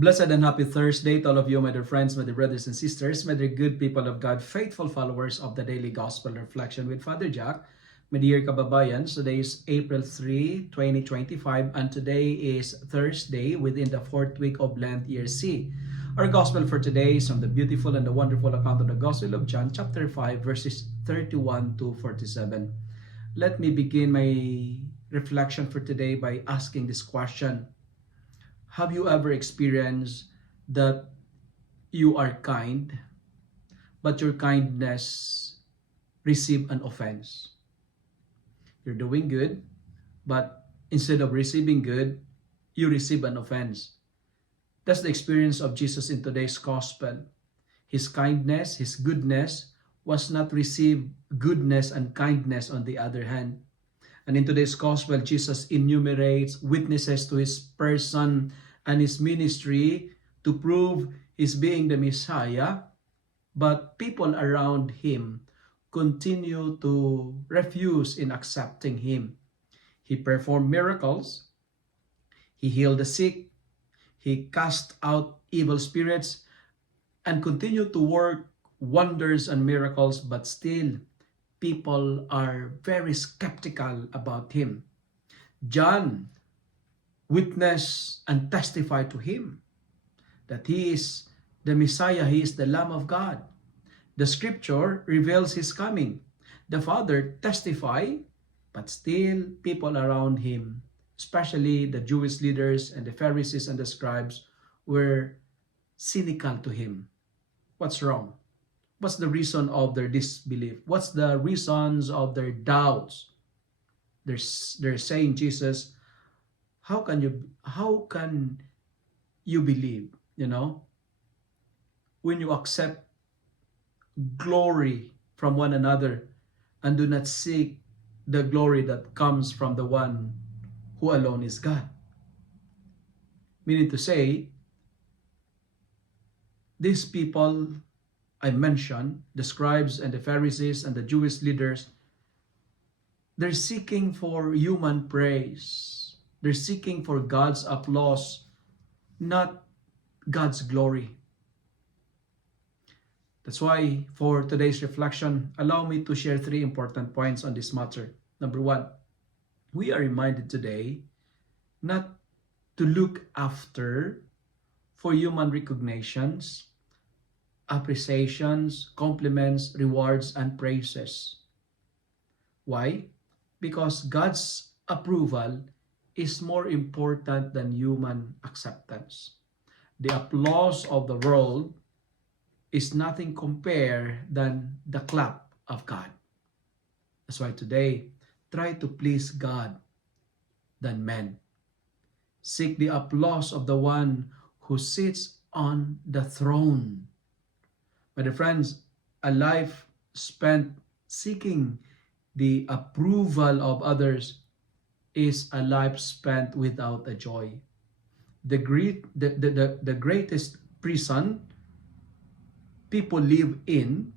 Blessed and happy Thursday to all of you, my dear friends, my dear brothers and sisters, my dear good people of God, faithful followers of the Daily Gospel Reflection with Father Jack. My dear kababayan, today is April 3, 2025, and today is Thursday within the fourth week of Lent, Year C. Our Gospel for today is from the beautiful and the wonderful account of the Gospel of John, chapter 5, verses 31 to 47. Let me begin my reflection for today by asking this question. Have you ever experienced that you are kind, but your kindness receive an offense? You're doing good, but instead of receiving good, you receive an offense. That's the experience of Jesus in today's gospel. His kindness, his goodness was not received goodness and kindness on the other hand. And in today's gospel, Jesus enumerates witnesses to his person and his ministry to prove his being the Messiah, but people around him continue to refuse in accepting him. He performed miracles, he healed the sick, he cast out evil spirits, and continued to work wonders and miracles, but still people are very skeptical about him. John witnessed and testified to him that he is the Messiah, he is the Lamb of God. The scripture reveals his coming. The Father testified, but still people around him, especially the Jewish leaders and the Pharisees and the scribes, were cynical to him. What's wrong? What's the reason of their disbelief? What's the reasons of their doubts? They're saying, Jesus, how can you believe, when you accept glory from one another and do not seek the glory that comes from the one who alone is God? Meaning to say, these people I mentioned, the scribes and the Pharisees and the Jewish leaders, they're seeking for human praise. They're seeking for God's applause, not God's glory. That's why for today's reflection, allow me to share 3 important points on this matter. Number 1, we are reminded today not to look after for human recognitions, appreciations, compliments, rewards, and praises. Why? Because God's approval is more important than human acceptance. The applause of the world is nothing compared than the clap of God. That's why today, try to please God than men. Seek the applause of the one who sits on the throne. My dear friends, a life spent seeking the approval of others is a life spent without a joy. The greatest prison people live in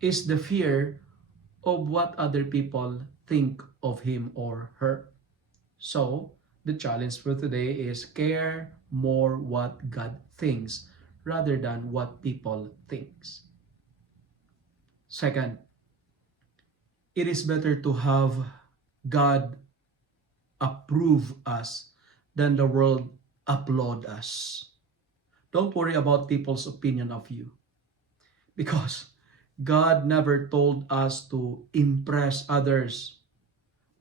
is the fear of what other people think of him or her. So, the challenge for today is care more what God thinks rather than what people thinks. Second, it is better to have God approve us than the world applaud us. Don't worry about people's opinion of you, because God never told us to impress others,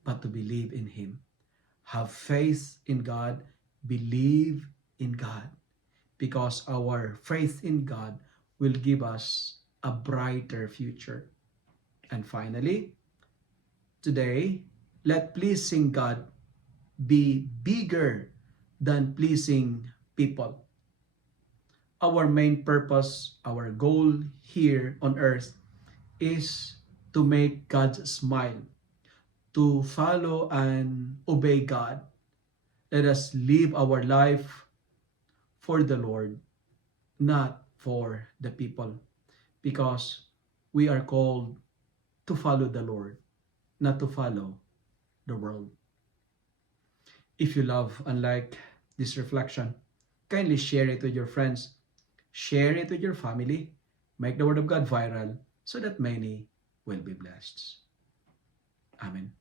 but to believe in Him. Have faith in God, believe in God, because our faith in God will give us a brighter future. And finally, today, let pleasing God be bigger than pleasing people. Our main purpose, our goal here on earth is to make God smile, to follow and obey God. Let us live our life for the Lord, not for the people, because we are called to follow the Lord, not to follow the world. If you love and like this reflection, kindly share it with your friends. Share it with your family. Make the Word of God viral so that many will be blessed. Amen.